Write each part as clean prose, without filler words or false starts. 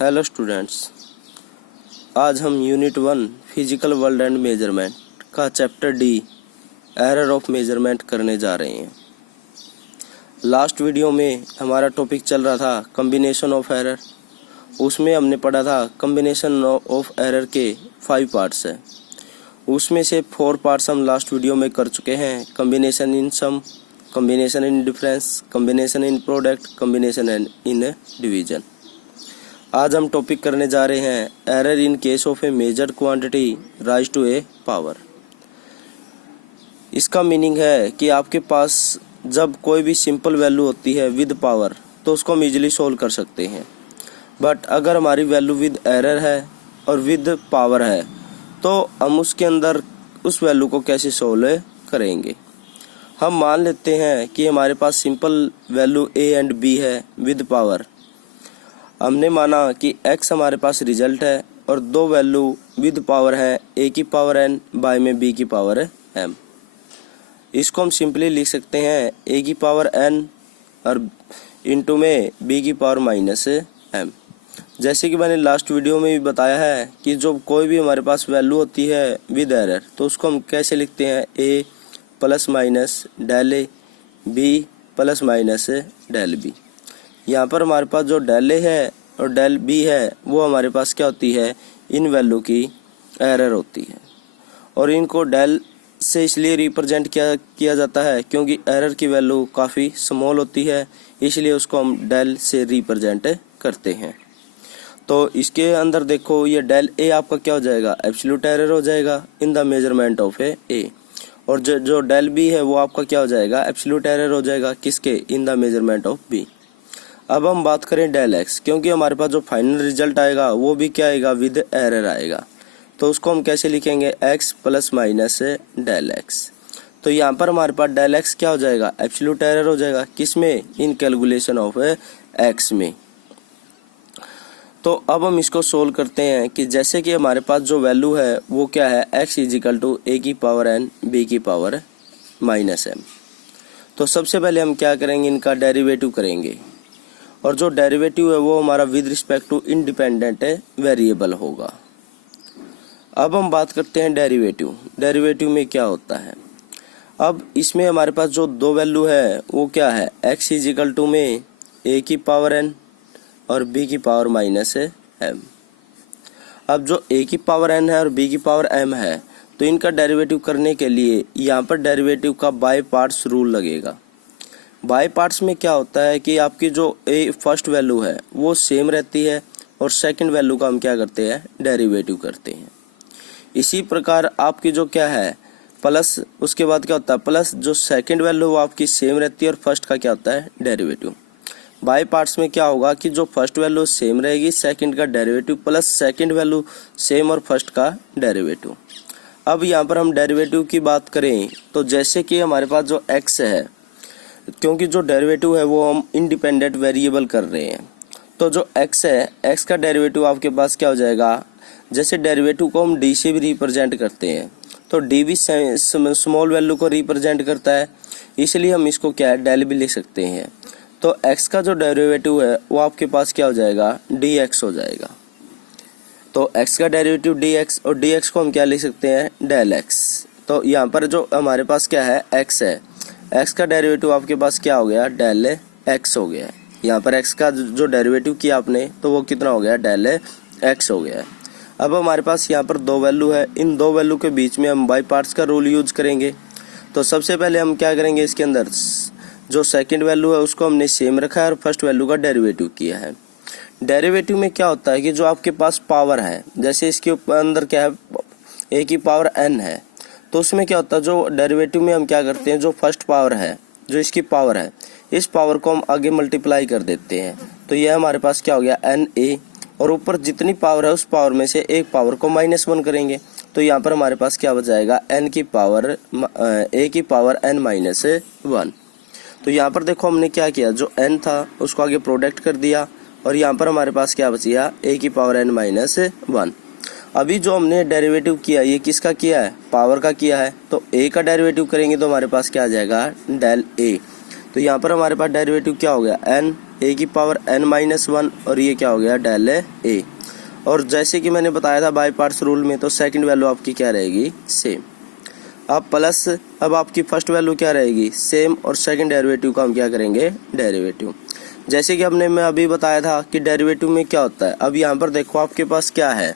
Hello students, आज हम unit 1 physical world and measurement का chapter the error of measurement करने जा रहे हैं। लास्ट वीडियो में हमारा टॉपिक चल रहा था कम्बिनेशन ऑफ एरर। उसमें हमने पढ़ा था कम्बिनेशन ऑफ एरर के 5 पार्ट्स है। उसमें से 4 पार्ट्स हम लास्ट वीडियो में कर चुके हैं। Combination in sum, combination in difference, combination in product, combination in division. आज हम टॉपिक करने जा रहे हैं error in case of a measured quantity raise to a power. इसका मीनिंग है कि आपके पास जब कोई भी सिंपल वैल्यू होती है विद पावर तो उसको हम इजीली सोल्व कर सकते हैं। बट अगर हमारी वैल्यू विद एरर है और विद पावर है तो हम उसके अंदर उस वैल्यू को कैसे सोल्व करेंगे। हम मान लेते हैं कि हमारे पास simple value A and B है विद पावर। हमने माना कि x हमारे पास रिजल्ट है और 2 वैल्यू विद पावर है a की पावर n बाय में b की पावर m। इसको हम सिंपली लिख सकते हैं a की पावर n और इनटू में b की पावर माइनस m। जैसे कि मैंने लास्ट वीडियो में भी बताया है कि जो कोई भी हमारे पास वैल्यू होती है विद एरर तो उसको हम कैसे लिखते हैं, a plus minus del a, b plus minus del b। यहाँ पर हमारे पास जो डेल ए है और डेल बी है वो हमारे पास क्या होती है, इन वैल्यू की एरर होती है। और इनको डेल से इसलिए रिप्रेजेंट किया जाता है क्योंकि एरर की वैल्यू काफ़ी स्मॉल होती है, इसलिए उसको हम डेल से रिप्रेजेंट करते हैं। तो इसके अंदर देखो, ये डेल ए आपका क्या हो जाएगा, एब्सोल्यूट एरर हो जाएगा इन द मेजरमेंट ऑफ ए। और जो डेल बी है वो आपका क्या हो जाएगा, एब्सोल्यूट एरर हो जाएगा किसके, in the measurement of b. अब हम बात करें डेल एक्स, क्योंकि हमारे पास जो फाइनल रिजल्ट आएगा वो भी क्या आएगा, विद एरर आएगा। तो उसको हम कैसे लिखेंगे, x plus minus del x. तो यहाँ पर हमारे पास डेल एक्स क्या हो जाएगा, एब्सोल्यूट एरर हो जाएगा किसमें, इन कैलकुलेशन ऑफ एक्स में। तो अब हम इसको सोल्व करते हैं कि जैसे कि हमारे पास जो वैल्यू है वो क्या है, एक्स इजिकल टू ए की पावर एन बी की पावर माइनस एम। तो सबसे पहले हम क्या करेंगे, इनका डेरिवेटिव करेंगे। और जो डेरिवेटिव है वो हमारा with respect to independent variable होगा। अब हम बात करते हैं डेरिवेटिव। डेरिवेटिव में क्या होता है, अब इसमें हमारे पास जो 2 वैल्यू है वो क्या है, x इजिकल टू में a की पावर n और b की पावर माइनस m। अब जो a की पावर n है और b की पावर m है तो इनका डेरिवेटिव करने के लिए यहाँ पर डेरिवेटिव का बाय पार्ट्स रूल लगेगा। बाय पार्ट्स में क्या होता है कि आपकी जो ए फर्स्ट वैल्यू है वो सेम रहती है और सेकंड वैल्यू का हम क्या करते हैं, डेरिवेटिव करते हैं। इसी प्रकार आपकी जो क्या है प्लस, उसके बाद क्या होता है, प्लस जो सेकंड वैल्यू वो आपकी सेम रहती है और फर्स्ट का क्या होता है, डेरिवेटिव। बाय पार्ट्स में क्या होगा कि जो फर्स्ट वैल्यू सेम रहेगी, सेकंड का derivative plus second value same और फर्स्ट का डेरिवेटिव। अब यहाँ पर हम डेरिवेटिव की बात करें तो जैसे कि हमारे पास जो एक्स है, क्योंकि जो डेरिवेटिव है वो हम इंडिपेंडेंट वेरिएबल कर रहे हैं, तो जो x है, x का डेरिवेटिव आपके पास क्या हो जाएगा, जैसे डेरिवेटिव को हम d से भी रिप्रेजेंट करते हैं तो d भी स्मॉल वैल्यू को रिप्रेजेंट करता है, इसलिए हम इसको क्या है, डेल भी लिख सकते हैं। तो x का जो डेरिवेटिव है वो आपके पास क्या हो जाएगा, dx हो जाएगा। तो x का डेरिवेटिव dx और dx को हम क्या लिख सकते हैं, डेल x। तो यहाँ पर जो हमारे पास क्या है, x है, x का डेरिवेटिव आपके पास क्या हो गया, डेल x हो गया। यहाँ पर x का जो डेरिवेटिव किया आपने तो वो कितना हो गया, डेल x हो गया। अब हमारे पास यहाँ पर 2 वैल्यू है, इन 2 वैल्यू के बीच में हम बाय पार्ट्स का रूल यूज करेंगे। तो सबसे पहले हम क्या करेंगे, इसके अंदर जो सेकंड वैल्यू है उसको हमने सेम रखा है और फर्स्ट वैल्यू का डेरिवेटिव किया है। डेरिवेटिव में क्या होता है कि जो आपके पास पावर है, जैसे इसके अंदर क्या है, a की पावर n है, तो उसमें क्या होता है, जो डेरिवेटिव में हम क्या करते हैं, जो फर्स्ट पावर है, जो इसकी पावर है, इस पावर को हम आगे मल्टीप्लाई कर देते हैं। तो यह हमारे पास क्या हो गया, एन ए, और ऊपर जितनी पावर है उस पावर में से एक पावर को -1 करेंगे तो यहाँ पर हमारे पास क्या बचाएगा, एन की पावर ए की पावर n-1। तो यहाँ पर देखो हमने क्या किया, जो n था उसको आगे प्रोडक्ट कर दिया और यहाँ पर हमारे पास क्या बच गया, a की पावर n-1। अभी जो हमने डेरिवेटिव किया ये किसका किया है, पावर का किया है, तो a का डेरिवेटिव करेंगे तो हमारे पास क्या आ जाएगा, डेल a। तो यहाँ पर हमारे पास डेरिवेटिव क्या हो गया, n ए की पावर n माइनस 1 और ये क्या हो गया डेल ए। और जैसे कि मैंने बताया था बाई पार्ट्स रूल में, तो सेकंड वैल्यू आपकी क्या रहेगी सेम। अब प्लस अब आपकी फर्स्ट वैल्यू क्या रहेगी सेम, और सेकंड डेरिवेटिव का हम क्या करेंगे डेरिवेटिव। जैसे कि हमने मैं अभी बताया था कि डेरिवेटिव में क्या होता है। अब यहाँ पर देखो आपके पास क्या है,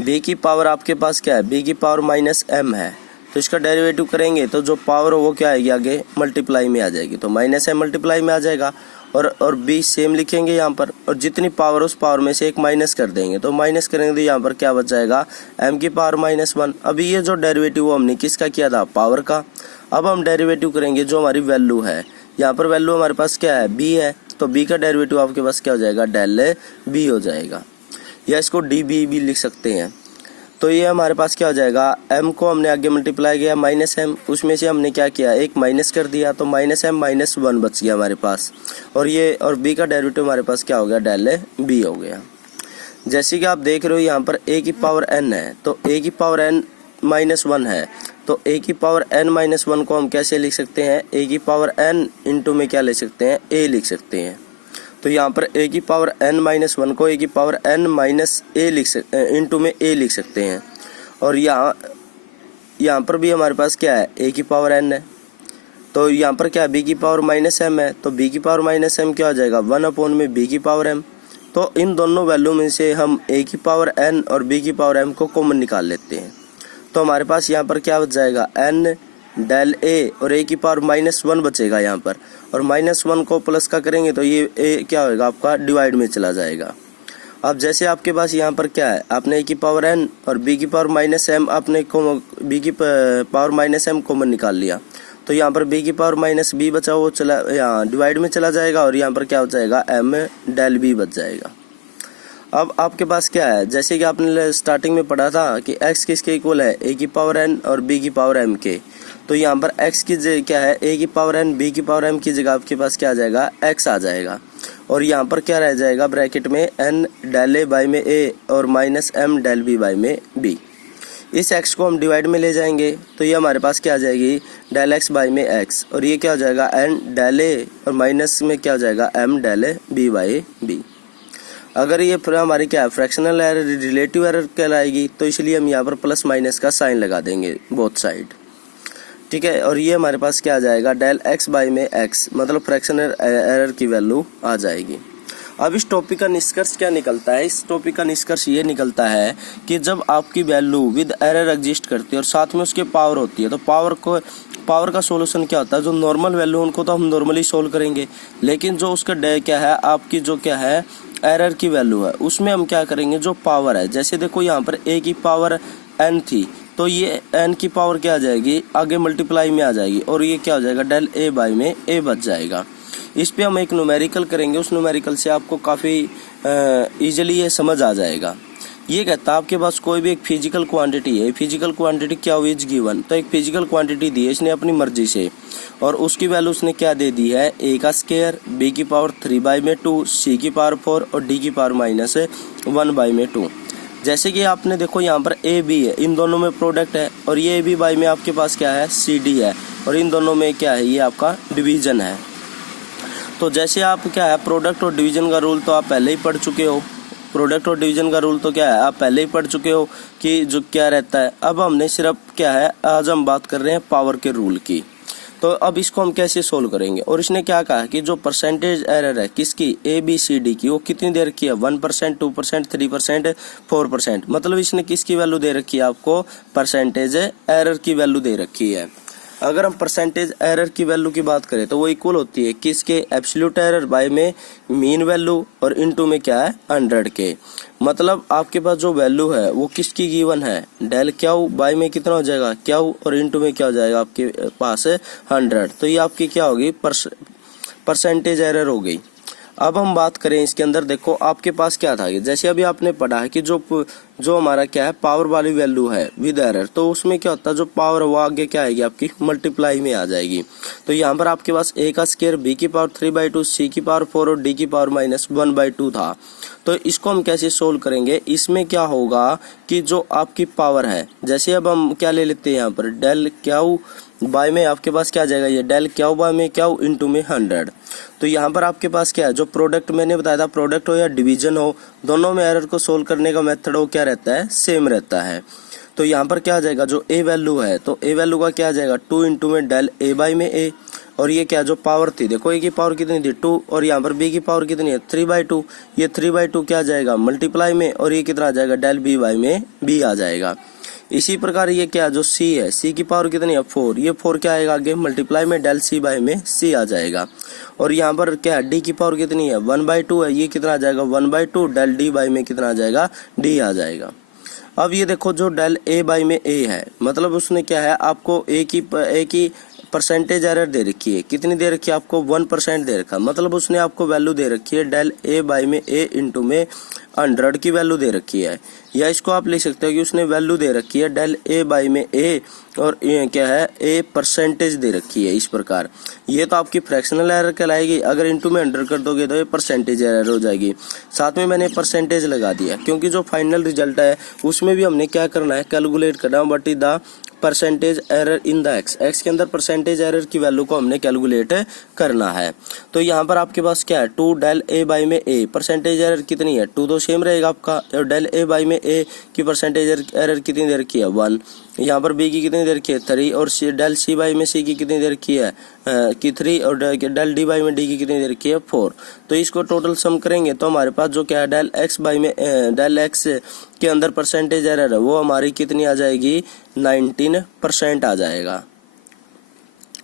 b की पावर आपके पास क्या है b की पावर माइनस m है, तो इसका डेरिवेटिव करेंगे तो जो पावर हो वो क्या आएगी आगे मल्टीप्लाई में आ जाएगी, तो माइनस m मल्टीप्लाई में आ जाएगा। और b सेम लिखेंगे यहाँ पर, और जितनी पावर उस पावर में से एक माइनस कर देंगे, तो माइनस करेंगे तो यहाँ पर क्या बच जाएगा m की पावर माइनस 1। अभी ये जो डेरिवेटिव हमने किसका किया था पावर का। अब हम डेरिवेटिव करेंगे जो हमारी वैल्यू है, यहाँ पर वैल्यू हमारे पास क्या है b है, तो b का डेरिवेटिव आपके पास क्या हो जाएगा डेल b हो जाएगा, या इसको डी बी भी लिख सकते हैं। तो ये हमारे पास क्या हो जाएगा m को हमने आगे मल्टीप्लाई किया माइनस m, उसमें से हमने क्या किया एक माइनस कर दिया, तो माइनस m माइनस 1 बच गया हमारे पास। और ये और b का डेरिवेटिव हमारे पास क्या हो गया डेल b हो गया। जैसे कि आप देख रहे हो यहाँ पर a की पावर n है, तो a की पावर n माइनस 1 है, तो a की पावर n माइनस 1 को हम कैसे लिख सकते हैं a की पावर n इंटू में क्या ले सकते हैं a लिख सकते हैं। तो यहाँ पर a की पावर n माइनस 1 को a की पावर n माइनस a लिख सकते इंटू में a लिख सकते हैं। और यहाँ पर भी हमारे पास क्या है a की पावर n है, तो यहाँ पर क्या है b की पावर माइनस m है, तो b की पावर माइनस m क्या हो जाएगा 1 अपॉन में b की पावर m। तो इन दोनों वैल्यू में से हम a की पावर n और b की पावर m को कॉमन निकाल लेते हैं, तो हमारे पास यहाँ पर क्या बच जाएगा n डेल ए और a की पावर माइनस 1 बचेगा यहाँ पर, और माइनस 1 को प्लस का करेंगे तो ये a क्या होगा आपका डिवाइड में चला जाएगा। अब जैसे आपके पास यहाँ पर क्या है आपने a की पावर n और b की पावर माइनस m आपने b की पावर माइनस m कॉमन निकाल लिया, तो यहाँ पर b की पावर माइनस b बचा वो चला यहाँ डिवाइड में चला जाएगा, और यहाँ पर क्या हो जाएगा m डेल b बच जाएगा। अब आपके पास क्या है जैसे कि आपने स्टार्टिंग में पढ़ा था कि x किसके इक्वल है a की पावर n और b की पावर m के, तो यहाँ पर x की जगह क्या है a की पावर n b की पावर m की जगह आपके पास क्या आ जाएगा x आ जाएगा, और यहाँ पर क्या रह जाएगा ब्रैकेट में n डेल a बाई में a और minus m del b by में b। इस x को हम डिवाइड में ले जाएंगे तो ये हमारे पास क्या आ जाएगी डेल x बाई में x, और ये क्या हो जाएगा n डेल a और माइनस में क्या हो जाएगा m del b by b। अगर ये हमारी क्या है फ्रैक्शनल एरर रिलेटिव एरर कहलाएगी, तो इसलिए हम यहाँ पर प्लस माइनस का साइन लगा देंगे बोथ साइड, ठीक है। और ये हमारे पास क्या आ जाएगा डेल x बाई में x, मतलब फ्रैक्शनल एरर की वैल्यू आ जाएगी। अब इस टॉपिक का निष्कर्ष क्या निकलता है, इस टॉपिक का निष्कर्ष ये निकलता है कि जब आपकी वैल्यू विद एरर एग्जिस्ट करती है और साथ में उसके पावर होती है, तो पावर का सॉल्यूशन क्या होता है, जो नॉर्मल वैल्यू उनको तो हम नॉर्मली सोल्व करेंगे, लेकिन जो उसका क्या है आपकी जो क्या है एरर की वैल्यू है उसमें हम क्या करेंगे जो पावर है। जैसे देखो यहाँ पर a की पावर n थी, तो ये n की पावर क्या आ जाएगी आगे मल्टीप्लाई में आ जाएगी, और ये क्या हो जाएगा डेल a बाई में a बच जाएगा। इस पे हम एक न्यूमेरिकल करेंगे, उस न्यूमेरिकल से आपको काफ़ी इजीली ये समझ आ जाएगा। ये कहता है आपके पास कोई भी एक फिजिकल क्वांटिटी है, फिजिकल क्वांटिटी क्या हुई इज गिवन, तो एक फिजिकल क्वांटिटी दी है इसने अपनी मर्जी से, और उसकी वैल्यू उसने क्या दे दी है a का स्क्वायर, b की पावर 3 बाई में 2, c की पावर 4 और d की पावर माइनस 1 बाई में 2। जैसे कि आपने देखो यहाँ पर a b है, इन दोनों में प्रोडक्ट है, और ये a b बाई में आपके पास क्या है c d है, और इन दोनों में क्या है ये आपका डिवीजन है। तो जैसे आप क्या है प्रोडक्ट और डिवीजन का रूल तो आप पहले ही पढ़ चुके हो, प्रोडक्ट और डिवीजन का रूल तो क्या है आप पहले ही पढ़ चुके हो कि जो क्या रहता है। अब हमने सिर्फ क्या है आज हम बात कर रहे हैं पावर के रूल की, तो अब इसको हम कैसे सोल्व करेंगे। और इसने क्या कहा कि जो परसेंटेज एरर है किसकी ए बी सी डी की, वो कितनी दे रखी है 1%, 2%, 3%, 4%, मतलब इसने किसकी वैल्यू दे रखी है आपको परसेंटेज एरर की वैल्यू दे रखी है। अगर हम परसेंटेज एरर की वैल्यू की बात करें तो वो इक्वल होती है किसके एब्सोल्यूट एरर बाय में मीन वैल्यू और इनटू में क्या है 100 के, मतलब आपके पास जो वैल्यू है वो किसकी गिवन है डेल क्यू बाय में कितना हो जाएगा क्यू, और इनटू में क्या हो जाएगा आपके पास 100, तो ये आपकी क्या होगी परसेंटेज एरर हो गई। अब हम बात करें इसके अंदर देखो आपके पास क्या था, जैसे अभी आपने पढ़ा है कि जो जो हमारा क्या है पावर वाली वैल्यू है विद एरर, तो उसमें क्या होता है जो पावर वो आगे क्या आएगी आपकी मल्टीप्लाई में आ जाएगी। तो यहाँ पर आपके पास a का स्क्वायर b की पावर 3/2 c की पावर 4 और d की पावर -1/2 था। तो इसको हम कैसे सोल्व करेंगे, इसमें क्या होगा कि जो आपकी पावर है, जैसे अब हम क्या ले लेते हैं यहाँ पर डेल क्यू बाय में आपके पास क्या आ जाएगा, ये डेल क्यू बाय में क्यू इंटू में 100। तो यहाँ पर आपके पास क्या है, जो प्रोडक्ट मैंने बताया था, प्रोडक्ट हो या डिवीजन हो, दोनों में एरर को सोल्व करने का मेथड वो क्या रहता है, सेम रहता है। तो यहाँ पर क्या आ जाएगा, जो ए वैल्यू है तो ए वैल्यू का क्या आ जाएगा 2 इंटू में डेल ए बाई में ए, और ये क्या जो पावर थी, देखो ए की पावर कितनी थी 2, और यहाँ पर बी की पावर कितनी है 3/2, ये 3/2 क्या आ जाएगा मल्टीप्लाई में, और ये कितना आ जाएगा डेल बी बाई में बी आ जाएगा। इसी प्रकार ये क्या जो सी है, सी की पावर कितनी है 4, ये 4 क्या आएगा आगे मल्टीप्लाई में डेल सी बाई में सी आ जाएगा। और यहाँ पर क्या डी की पावर कितनी है 1/2 है, ये कितना आ जाएगा 1/2 डेल डी बाई में कितना आ जाएगा डी आ जाएगा। अब ये देखो जो डेल ए बाई में ए है, मतलब उसने क्या है आपको ए की परसेंटेज एरर दे रखी है, कितनी दे रखी है आपको 1% दे रखा, मतलब उसने आपको वैल्यू दे रखी है डेल ए बाई में ए इंटू में 100 की वैल्यू दे रखी है। या इसको आप लिख सकते हो कि उसने वैल्यू दे रखी है डेल ए बाई में ए, और ये क्या है ए परसेंटेज दे रखी है। इस प्रकार ये तो आपकी फ्रैक्शनल एरर कहलाएगी, अगर इंटू में 100 कर दोगे तो ये परसेंटेज एरर हो जाएगी। साथ में मैंने परसेंटेज लगा दिया क्योंकि जो फाइनल रिजल्ट है उसमें भी हमने क्या करना है कैलकुलेट करना, what is the percentage error in the x के अंदर परसेंटेज एरर की वैल्यू को हमने कैलकुलेट करना है। तो यहाँ पर आपके पास क्या है 2 डेल ए बाई में ए, परसेंटेज एरर कितनी है 2 तो सेम रहेगा आपका, और डेल ए बाई में ए की परसेंटेज एरर कितनी दे रखी है 1, यहाँ पर बी की कितनी दे रखी है 3, और डेल सी बाई में सी की कितनी दे रखी है कि 3, और डेल डी बाई में डी की कितनी दे रखी है 4। तो इसको टोटल सम करेंगे तो हमारे पास जो क्या है डेल एक्स बाई में डेल एक्स के अंदर परसेंटेज एरर है वो हमारी कितनी आ जाएगी 19% आ जाएगा।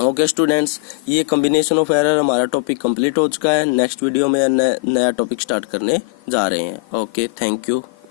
ओके स्टूडेंट्स, ये कॉम्बिनेशन ऑफ एरर हमारा टॉपिक कंप्लीट हो चुका है। नेक्स्ट वीडियो में नया टॉपिक स्टार्ट करने जा रहे हैं। Okay, thank you.